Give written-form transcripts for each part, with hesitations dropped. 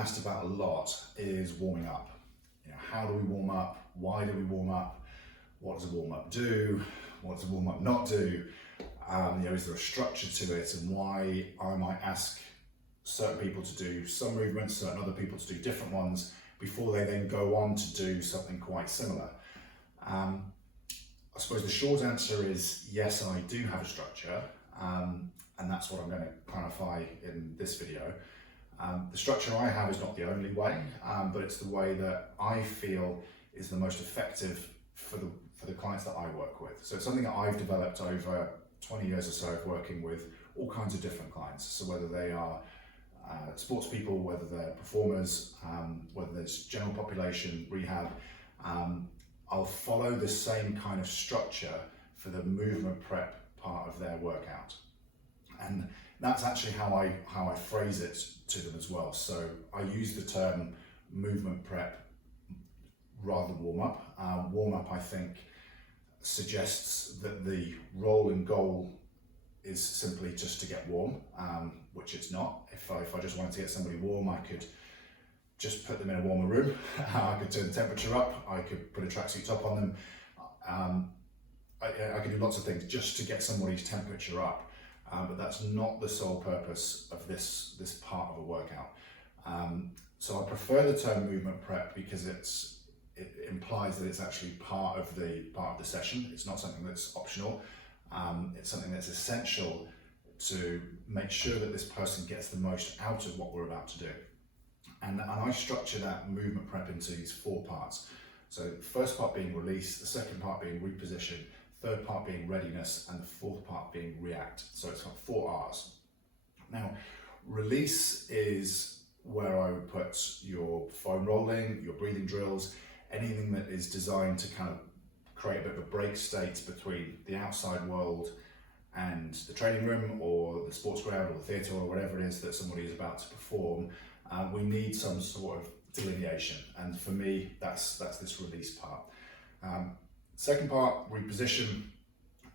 asked about a lot is warming up. How do we warm up? Why do we warm up? What does a warm up do? What does a warm up not do? Is there a structure to it, and why I might ask certain people to do some movements, certain other people to do different ones before they then go on to do something quite similar. I suppose the short answer is yes, I do have a structure, and that's what I'm going to clarify in this video. The structure I have is not the only way, but it's the way that I feel is the most effective for the clients that I work with. So it's something that I've developed over 20 years or so of working with all kinds of different clients. So whether they are sports people, whether they're performers, whether there's general population, rehab, I'll follow the same kind of structure for the movement prep part of their workout. And that's actually how I phrase it to them as well. So I use the term movement prep rather than warm up. Warm up, I think, suggests that the role and goal is simply just to get warm, which it's not. If I just wanted to get somebody warm, I could just put them in a warmer room. I could turn the temperature up. I could put a tracksuit top on them. I could do lots of things just to get somebody's temperature up. But that's not the sole purpose of this part of a workout. So I prefer the term movement prep because it implies that it's actually part of the session. It's not something that's optional. It's something that's essential to make sure that this person gets the most out of what we're about to do. And I structure that movement prep into these 4 parts. So the first part being release, the second part being reposition, third part being readiness, and the fourth part being react. So it's got 4 R's. Now, release is where I would put your foam rolling, your breathing drills, anything that is designed to kind of create a bit of a break state between the outside world and the training room or the sports ground or the theatre or whatever it is that somebody is about to perform. We need some sort of delineation, and for me that's this release part. Second part, reposition,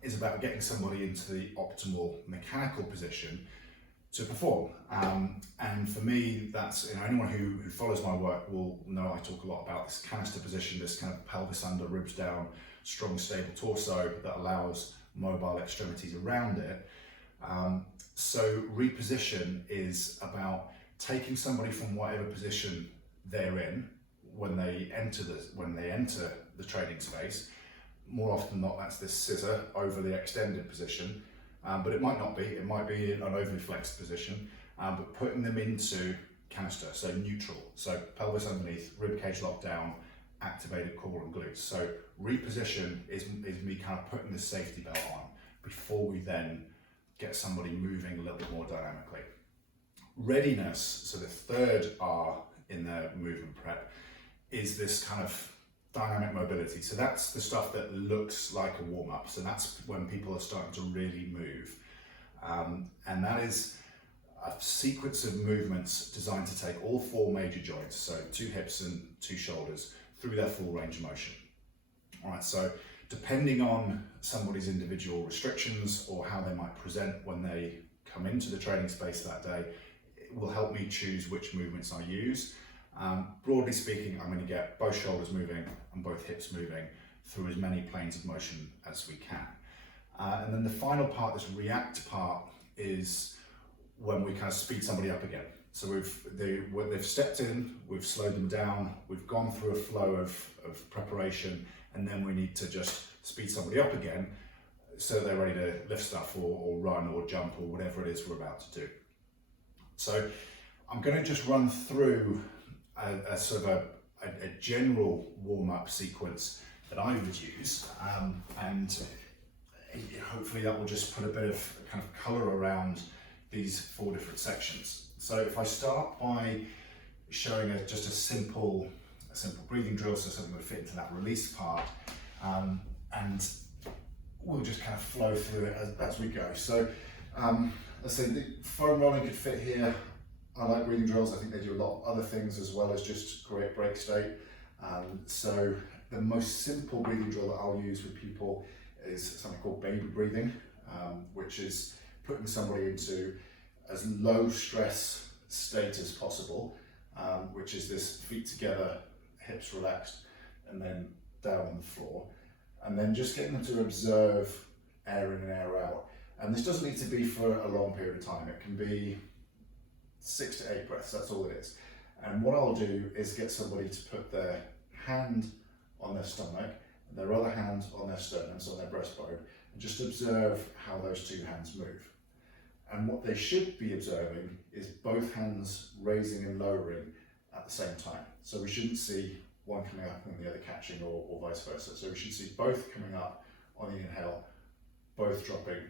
is about getting somebody into the optimal mechanical position to perform. And for me, that's, anyone who follows my work will know I talk a lot about this canister position, this kind of pelvis under, ribs down, strong, stable torso that allows mobile extremities around it. So reposition is about taking somebody from whatever position they're in when they enter the training space. More often than not, that's this scissor over the extended position, but it might not be. It might be an overly flexed position, but putting them into canister, so neutral. So pelvis underneath, rib cage locked down, activated core and glutes. So reposition is me kind of putting the safety belt on before we then get somebody moving a little bit more dynamically. Readiness, so the third R in the movement prep, is this kind of dynamic mobility. So that's the stuff that looks like a warm-up. So that's when people are starting to really move. And that is a sequence of movements designed to take all 4 major joints, so 2 hips and 2 shoulders, through their full range of motion. All right, so depending on somebody's individual restrictions or how they might present when they come into the training space that day, it will help me choose which movements I use. Broadly speaking, I'm going to get both shoulders moving and both hips moving through as many planes of motion as we can. And then the final part, this react part, is when we kind of speed somebody up again. So they've stepped in, we've slowed them down, we've gone through a flow of preparation, and then we need to just speed somebody up again so they're ready to lift stuff or run or jump or whatever it is we're about to do. So I'm going to just run through a sort of a general warm-up sequence that I would use, and hopefully that will just put a bit of kind of colour around these 4 different sections. So if I start by showing just a simple breathing drill, so something that would fit into that release part, and we'll just kind of flow through it as we go. So let's say the foam rolling could fit here. I like breathing drills. I think they do a lot of other things as well as just create break state. So the most simple breathing drill that I'll use with people is something called baby breathing, which is putting somebody into as low stress state as possible, which is this feet together, hips relaxed, and then down on the floor. And then just getting them to observe air in and air out. And this doesn't need to be for a long period of time. It can be 6 to 8 breaths, that's all it is. And what I'll do is get somebody to put their hand on their stomach, and their other hand on their sternum, so on their breastbone, and just observe how those two hands move. And what they should be observing is both hands raising and lowering at the same time. So we shouldn't see one coming up and the other catching, or vice versa. So we should see both coming up on the inhale, both dropping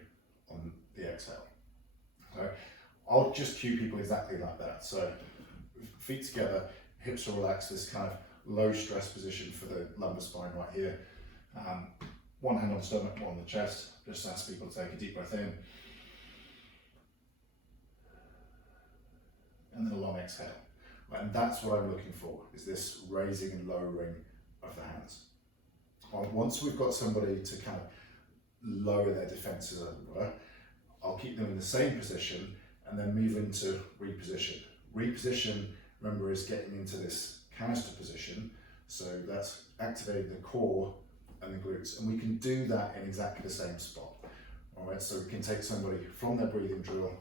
on the exhale. So I'll just cue people exactly like that. So feet together, hips are relaxed, this kind of low stress position for the lumbar spine right here. One hand on the stomach, one on the chest. Just ask people to take a deep breath in. And then a long exhale. And that's what I'm looking for, is this raising and lowering of the hands. Once we've got somebody to kind of lower their defenses, as it were, I'll keep them in the same position and then move into reposition. Reposition, remember, is getting into this canister position. So that's activating the core and the glutes. And we can do that in exactly the same spot. All right, so we can take somebody from their breathing drill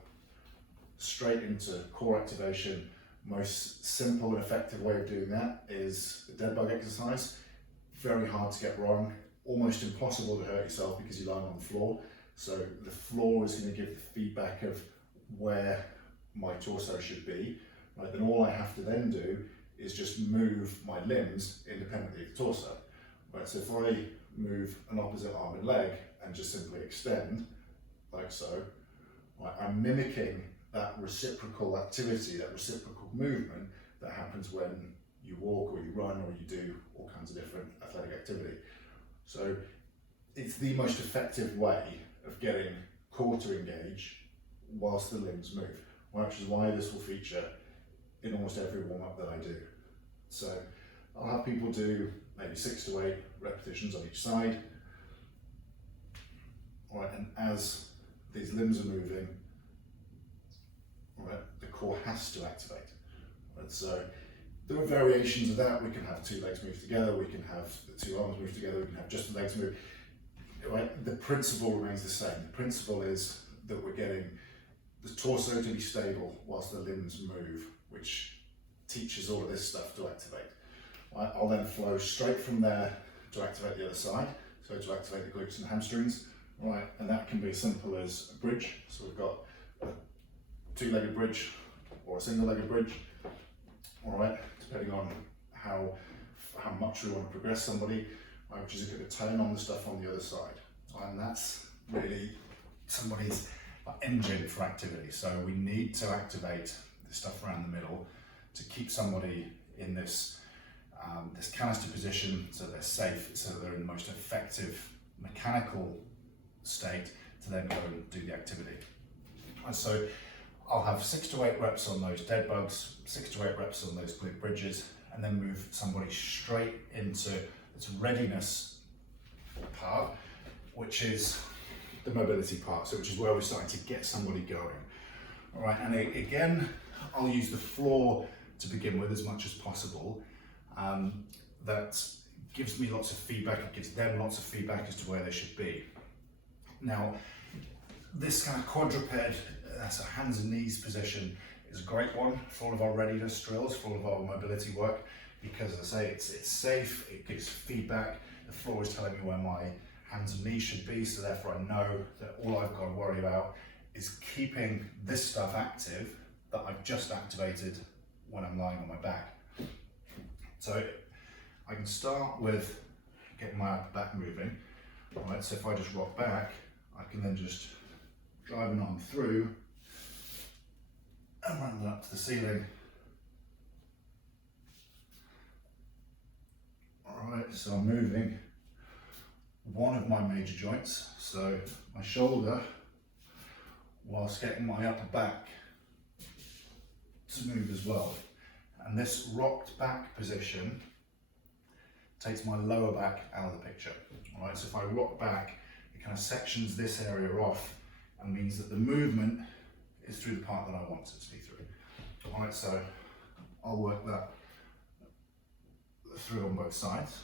straight into core activation. Most simple and effective way of doing that is the dead bug exercise. Very hard to get wrong, almost impossible to hurt yourself because you're lying on the floor. So the floor is going to give the feedback of where my torso should be. Right, then all I have to then do is just move my limbs independently of the torso. Right, so if I move an opposite arm and leg and just simply extend, like so, right, I'm mimicking that reciprocal activity, that reciprocal movement that happens when you walk or you run or you do all kinds of different athletic activity. So it's the most effective way of getting core to engage whilst the limbs move, which is why this will feature in almost every warm-up that I do. So I'll have people do maybe 6 to 8 repetitions on each side. All right, and as these limbs are moving, all right, the core has to activate. Right, so there are variations of that. We can have 2 legs move together, we can have the 2 arms move together, we can have just the legs move. Right, the principle remains the same. The principle is that we're getting the torso to be stable whilst the limbs move, which teaches all of this stuff to activate. Right, I'll then flow straight from there to activate the other side, so to activate the glutes and hamstrings. Right, and that can be as simple as a bridge. So we've got a 2-legged bridge or a single-legged bridge. All right, depending on how much we want to progress somebody, right, which is a good tone on the stuff on the other side. And that's really somebody's engine for activity. So we need to activate the stuff around the middle to keep somebody in this this canister position, so they're safe, so they're in the most effective mechanical state to then go and do the activity. And so I'll have 6 to 8 reps on those dead bugs, 6 to 8 reps on those glute bridges, and then move somebody straight into this readiness part, which is the mobility part, so which is where we're starting to get somebody going. All right, and again, I'll use the floor to begin with as much as possible. That gives me lots of feedback, it gives them lots of feedback as to where they should be. Now, this kind of quadruped, that's a hands and knees position, is a great one for all of our readiness drills, for all of our mobility work, because as I say, it's safe, it gives feedback, the floor is telling me where my hands and knees should be, so therefore I know that all I've got to worry about is keeping this stuff active that I've just activated when I'm lying on my back. So I can start with getting my upper back moving. All right, so if I just rock back, I can then just drive an arm through and run it up to the ceiling. All right, so I'm moving one of my major joints, so my shoulder, whilst getting my upper back to move as well. And this rocked back position takes my lower back out of the picture. All right, so if I rock back, it kind of sections this area off and means that the movement is through the part that I want it to be through. All right, so I'll work that through on both sides.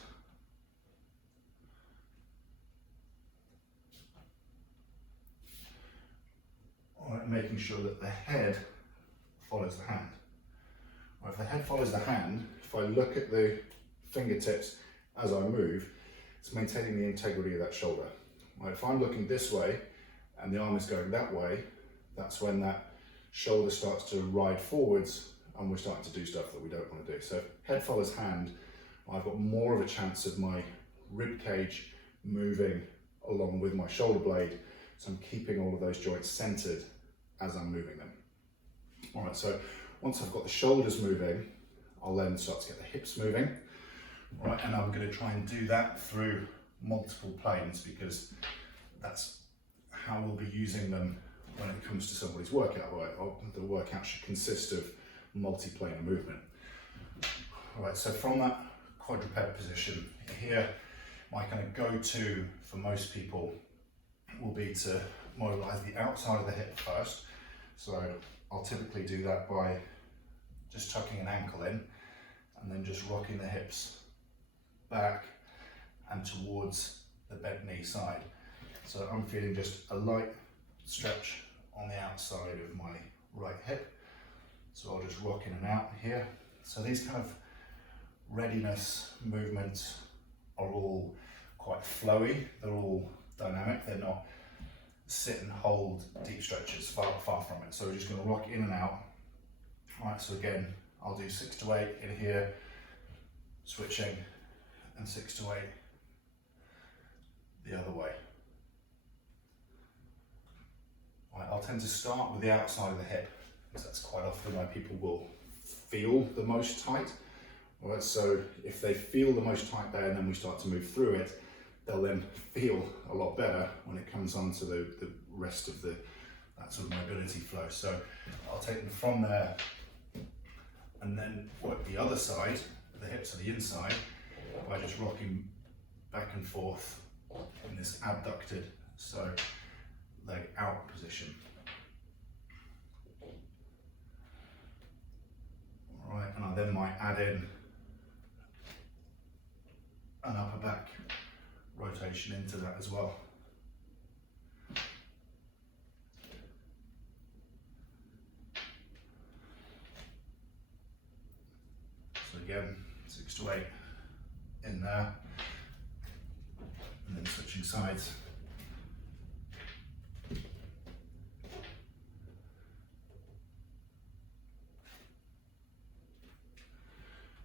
All right, making sure that the head follows the hand. All right, if the head follows the hand, if I look at the fingertips as I move, it's maintaining the integrity of that shoulder. All right, if I'm looking this way and the arm is going that way, that's when that shoulder starts to ride forwards and we're starting to do stuff that we don't want to do. So head follows hand, I've got more of a chance of my rib cage moving along with my shoulder blade, so I'm keeping all of those joints centered as I'm moving them. All right, so once I've got the shoulders moving, I'll then start to get the hips moving. All right, and I'm going to try and do that through multiple planes because that's how we'll be using them when it comes to somebody's workout. Right? The workout should consist of multi-planar movement. All right, so from that quadruped position here, my kind of go-to for most people will be to mobilize the outside of the hip first. So I'll typically do that by just tucking an ankle in and then just rocking the hips back and towards the bent knee side. So I'm feeling just a light stretch on the outside of my right hip. So I'll just rock in and out here. So these kind of readiness movements are all quite flowy, they're all dynamic, they're not sit and hold deep stretches, far from it. So we're just going to rock in and out. All right, so again, I'll do 6 to 8 in here, switching, and 6 to 8 the other way. All right, I'll tend to start with the outside of the hip, because that's quite often where people will feel the most tight. All right, so if they feel the most tight there and then we start to move through it, they'll then feel a lot better when it comes on to the rest of that sort of mobility flow. So I'll take them from there and then work the other side, the hips are the inside, by just rocking back and forth in this abducted, so leg out position. All right, and I then might add in an upper back rotation into that as well. So again, 6 to 8 in there, and then switching sides.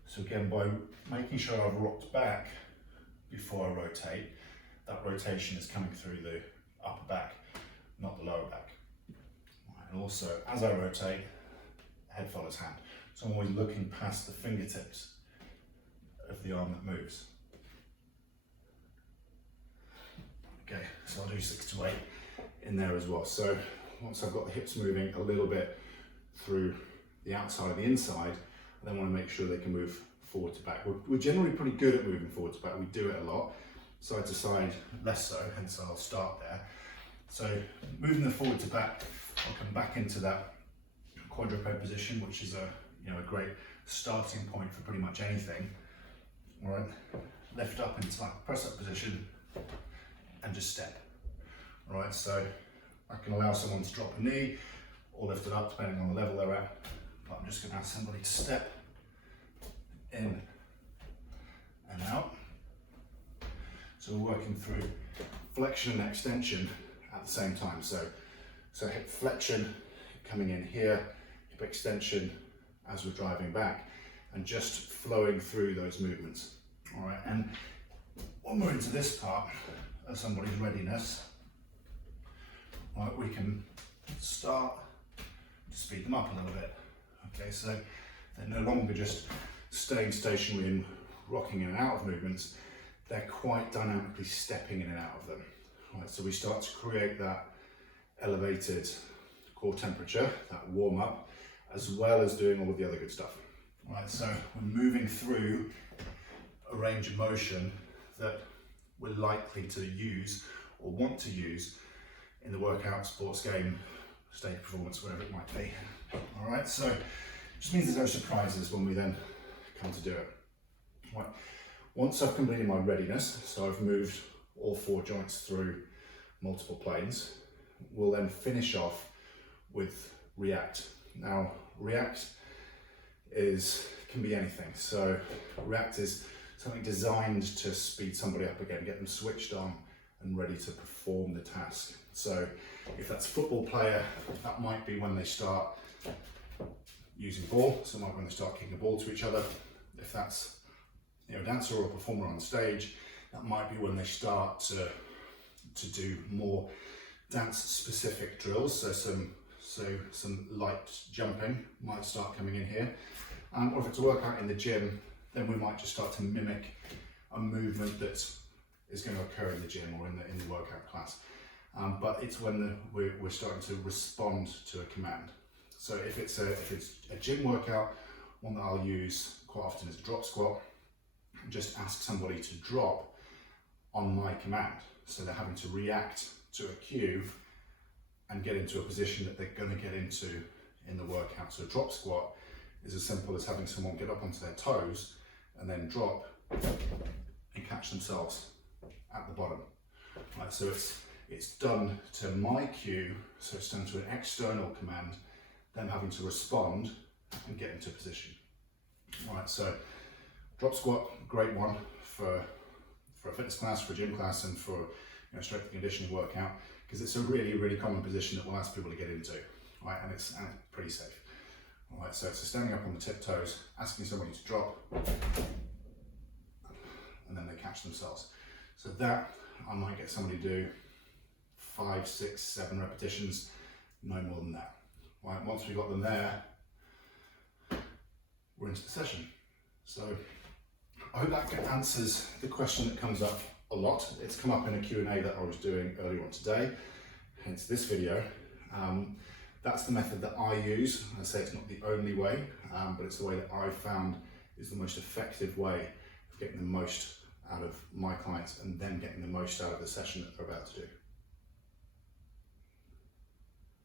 So again, by making sure I've rocked back before I rotate, that rotation is coming through the upper back, not the lower back. And also, as I rotate, head follows hand. So I'm always looking past the fingertips of the arm that moves. Okay, so I'll do 6 to 8 in there as well. So once I've got the hips moving a little bit through the outside and the inside, I then want to make sure they can move forward to back. We're generally pretty good at moving forward to back. We do it a lot. Side to side, less so, hence I'll start there. So moving them forward to back, I'll come back into that quadruped position, which is a great starting point for pretty much anything. All right, lift up into that press up position and just step. All right, so I can allow someone to drop a knee or lift it up depending on the level they're at. But I'm just going to ask somebody to step in and out. So we're working through flexion and extension at the same time. So hip flexion coming in here, hip extension as we're driving back, and just flowing through those movements. All right, and when we're into this part of somebody's readiness, all right, we can start to speed them up a little bit. Okay, so they're no longer just staying stationary and rocking in and out of movements, they're quite dynamically stepping in and out of them. Right, so we start to create that elevated core temperature, that warm up, as well as doing all of the other good stuff. Right, so we're moving through a range of motion that we're likely to use or want to use in the workout, sports game, stage performance, wherever it might be. All right, so Just means there's no surprises when we then come to do it. Right. Once I've completed my readiness, so I've moved all 4 joints through multiple planes, we'll then finish off with react. Now, react can be anything. So react is something designed to speed somebody up again, get them switched on and ready to perform the task. So if that's a football player, that might be when they start using the ball, so it might be when they start kicking the ball to each other. If that's a dancer or a performer on stage, that might be when they start to do more dance specific drills, so some light jumping might start coming in here. Or if it's a workout in the gym, then we might just start to mimic a movement that is going to occur in the gym or in the workout class. But it's when we're starting to respond to a command. So if it's a gym workout, one that I'll use quite often is a drop squat. Just ask somebody to drop on my command. So they're having to react to a cue and get into a position that they're going to get into in the workout. So a drop squat is as simple as having someone get up onto their toes and then drop and catch themselves at the bottom. Right, so it's done to my cue, so it's done to an external command, them having to respond and get into position. Right, so drop squat, great one for a fitness class, for a gym class, and for strength and conditioning workout, because it's a really common position that we'll ask people to get into, right? And it's pretty safe. All right, so it's standing up on the tiptoes, asking somebody to drop, and then they catch themselves. So that I might get somebody to do 5, 6, 7 repetitions, no more than that. Right, once we've got them there, we're into the session. So I hope that answers the question that comes up a lot. It's come up in a Q&A that I was doing earlier on today, hence this video. That's the method that I use. I say it's not the only way, but it's the way that I've found is the most effective way of getting the most out of my clients and them getting the most out of the session that they're about to do.